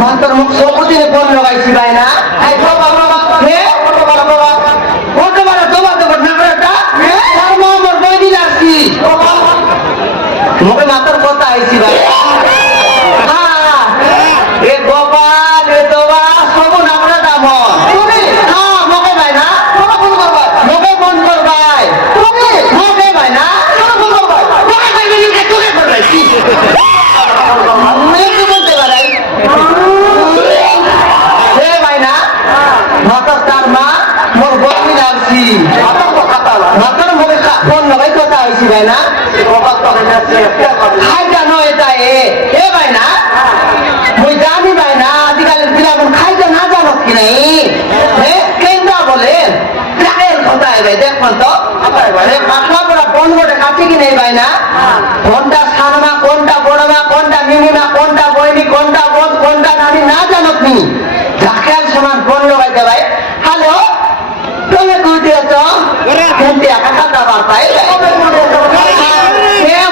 মান্তর মুখ সবুদিনে ফোন লাগাইছি ভাই না মুখে মাতার কথা আইছি ভাই গোপাল এ তোবা সবু নামরা দাম মুখে ভাই না মুখে মন করবাই মুখে ভাই না বলতে পারাই ভাই না মাতার তার মা মোর বমি লাগছি মাতার মুখে ফোন লাগাই কথা আইছি ভাই না খাই জানো এটা এ ভাই না মুই জানি ভাই না আজকালের পিলাগুন খাইতে না জানো কি নাই কেন্দ্রা বলে কোথায় ভাই দেখুন তো পাখলা পড়া কোন গোটে কাছে কি নেই ভাই না কোনটা সানমা কোনটা বড়মা কোনটা মিনিমা কোনটা বইনি কোনটা বোন কোনটা নানি না জানো তুমি ঢাকার সমান ফোন লাগাইতে ভাই হ্যালো তুমি কই দিয়েছ কেন্দ্রে একা কথা বার্তায়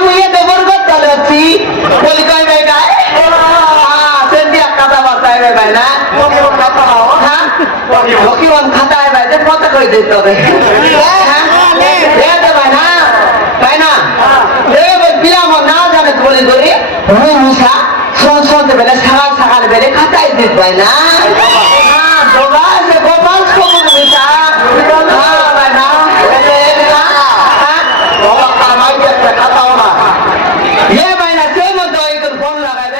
মুইয়ে দেবর করতে যাচ্ছি বলি কই ভাই গায় কেন্দ্রে কথা বার্তায় ভাই না লক্ষ্মীবন খাতায় ভাই যে কথা কই দিতে হবে ভাই না তাই না বিরাম না জানে বলি করি মুসা শুনতে পেলে সাগাল সাগাল বেলে খাতায় দিত ভাই না গোপাল সবুজ মিশা ভাই না খাতাও না ভাই না সেই মধ্যে ফোন লাগাই